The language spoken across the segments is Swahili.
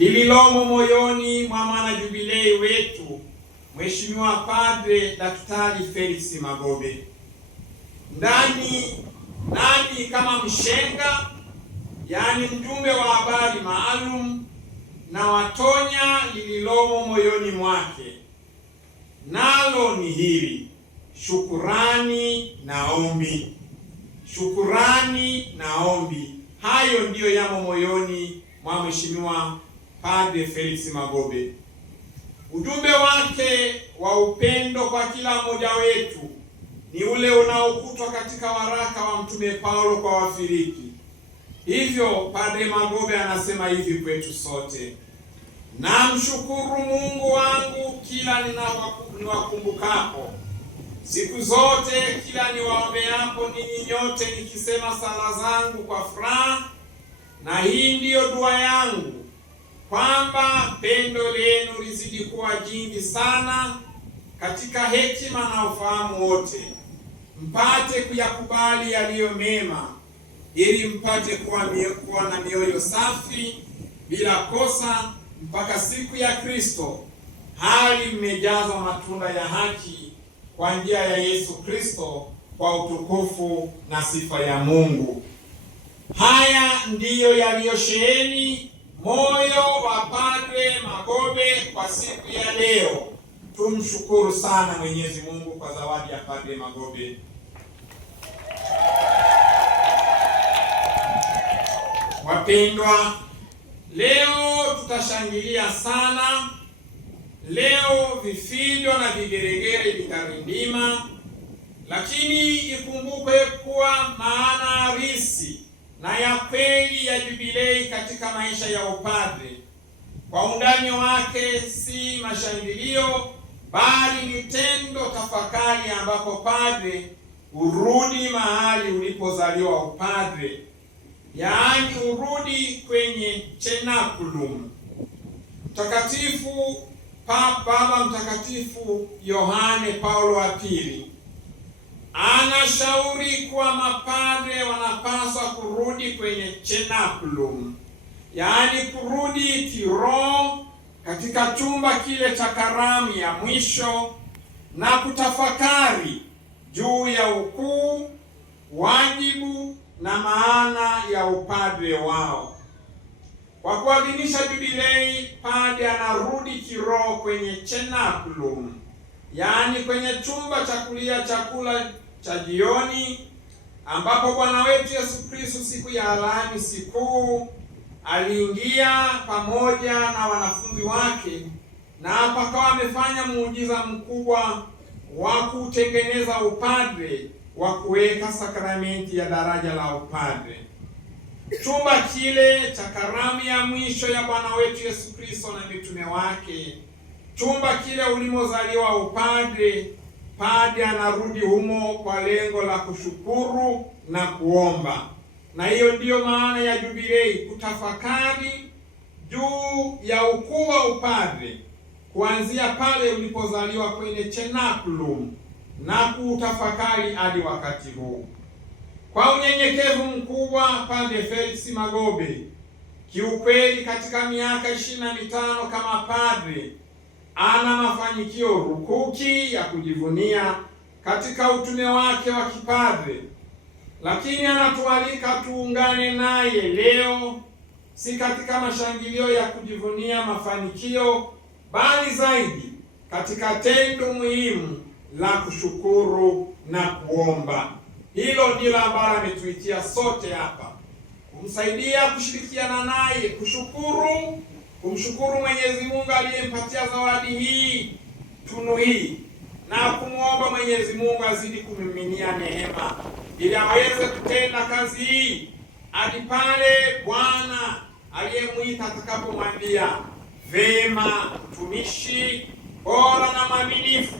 lililomo moyoni mwa mwanajubilei wetu Mheshimiwa Padre Daktari Felix Magobe. Nani kama mshenga, yaani mjumbe wa habari maalum, na watonya lililomo moyoni mwake, nalo ni hili: shukurani na ombi. Shukurani na ombi, hayo ndiyo yamo moyoni mwa Mheshimiwa Padre Felix Magobe. Ujumbe wake wa upendo kwa kila mmoja wetu ni ule unaokutwa katika waraka wa Mtume Paulo kwa Wafilipi. Hivyo Padre Magobe anasema hivi kwetu sote: namshukuru Mungu wangu kila niwakumbukapo, siku zote kila niwaombeapo ninyi nyote, nikisema sala zangu kwa furaha, na hii ndiyo dua yangu, kwamba pendo lenu lizidi kuwa jingi sana katika hekima na ufahamu wote, mpate kuyakubali yaliyo mema, ili mpate kuwa na mioyo safi bila kosa, mpaka siku ya Kristo, hali mmejazwa matunda ya haki kwa njia ya Yesu Kristo, kwa utukufu na sifa ya Mungu. Haya ndiyo yaliyosheheni moyo wa Padre Magobe kwa siku ya leo. Tumshukuru sana Mwenyezi Mungu kwa zawadi ya Padre Magobe. Wapendwa, leo tutashangilia sana. Leo vifijo na vigeregere vitarindima, lakini ikumbukwe kuwa maana halisi na ya kweli ya jubilei katika maisha ya upadre kwa undani wake si mashangilio, bali ni tendo tafakari, ambapo padre urudi mahali ulipozaliwa upadre, yaani urudi kwenye cenaculum. Baba Mtakatifu Yohane Paulo wa Pili anashauri kuwa mapadre wanapaswa kurudi kwenye cenaculum, yaani kurudi kiroho katika chumba kile cha karamu ya mwisho, na kutafakari juu ya ukuu, wajibu na maana ya upadre wao. Kwa kuadhimisha jubilei, padre anarudi kiroho kwenye cenaculum, yaani kwenye chumba cha kulia chakula cha jioni, ambapo Bwana wetu Yesu Kristo siku ya Alhamisi Kuu aliingia pamoja na wanafunzi wake, na pakawa amefanya muujiza mkubwa wa kutengeneza upadre, wa kuweka sakramenti ya daraja la upadre. Chumba kile cha karamu ya mwisho ya Bwana wetu Yesu Kristo na mitume wake, chumba kile ulimozaliwa upadre, padre anarudi humo kwa lengo la kushukuru na kuomba. Na hiyo ndiyo maana ya jubilei, kutafakari juu ya ukuu wa upadre kuanzia pale ulipozaliwa kwenye cenaculum na kuutafakari hadi wakati huu. Kwa unyenyekevu mkubwa, Padre Felix Magobe kiukweli katika miaka 25 kama padre ana mafanikio rukuki ya kujivunia katika utume wake wa kipadre, lakini anatualika tuungane naye leo, si katika mashangilio ya kujivunia mafanikio, bali zaidi katika tendo muhimu la kushukuru na kuomba. Hilo ndilo ambalo ametuitia sote hapa, kumsaidia, kushirikiana naye, kumshukuru Mwenyezi Mungu aliyempatia zawadi hii, tunu hii, na kumwomba Mwenyezi Mungu azidi kumiminia neema ili aweze kutenda kazi hii hadi pale Bwana aliyemwita atakapomwambia, vema mtumishi bora na mwaminifu,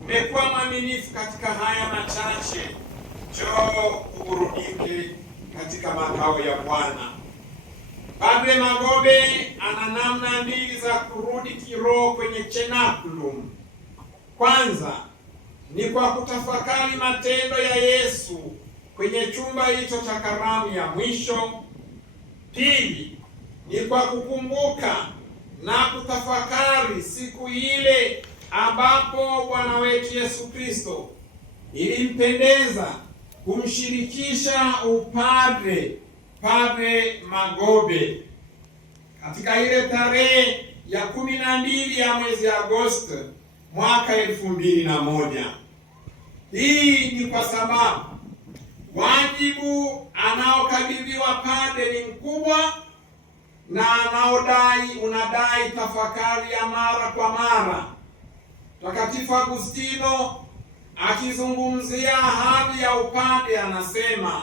umekuwa mwaminifu katika haya machache, njoo uburudike katika makao ya Bwana. Padre Magobe ana namna mbili za kurudi kiroho kwenye cenaculum. Kwanza ni kwa kutafakari matendo ya Yesu kwenye chumba hicho cha karamu ya mwisho. Pili, ni kwa kukumbuka na kutafakari siku ile ambapo Bwana wetu Yesu Kristo ilimpendeza kumshirikisha upadre Padre Magobe katika ile tarehe ya 12 ya mwezi Agosti mwaka 2001. Hii ni kwa sababu wajibu anaokabidhiwa padre ni mkubwa na unadai tafakari ya mara kwa mara. Mtakatifu Agustino akizungumzia hadhi ya upadre anasema,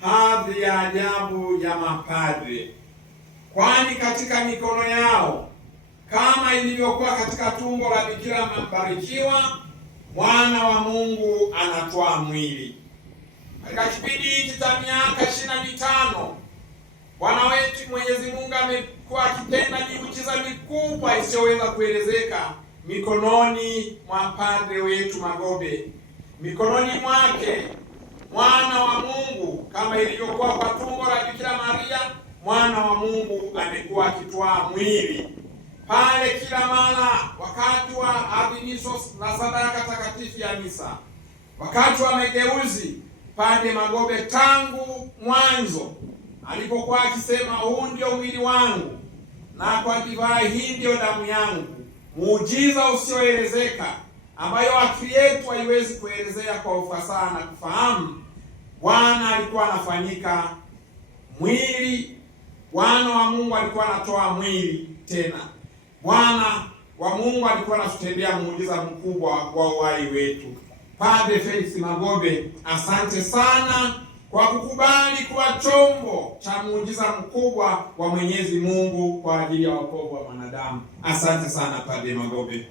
hadhi ya ajabu ya mapadre, kwani katika mikono yao kama ilivyokuwa katika tumbo la Bikira Mbarikiwa, mwana wa Mungu anatoa mwili. Katika kipindi hiki cha miaka 25 Bwana wetu Mwenyezi Mungu amekuwa akitenda miujiza mikubwa isiyoweza kuelezeka mikononi mwa padre wetu Magobe. Mikononi mwake mwana wa Mungu, kama ilivyokuwa kwa tumbo la Bikira Maria, mwana wa Mungu amekuwa akitoa mwili pale kila mara wakati wa adhimisho na sadaka takatifu ya misa, wakati wa mageuzi. Padre Magobe tangu mwanzo alipokuwa akisema, huu ndio mwili wangu na kwa divai hii ndio damu yangu, muujiza usioelezeka ambayo akili yetu haiwezi kuelezea kwa ufasaha na kufahamu. Bwana alikuwa anafanyika mwili, Bwana wa Mungu alikuwa anatoa mwili tena. Bwana wa Mungu alikuwa anatutendea muujiza mkubwa wa uhai wetu. Padre Felix Magobe, asante sana kwa kukubali kuwa chombo cha muujiza mkubwa wa Mwenyezi Mungu kwa ajili ya wokovu wa wanadamu. Asante sana Padre Magobe.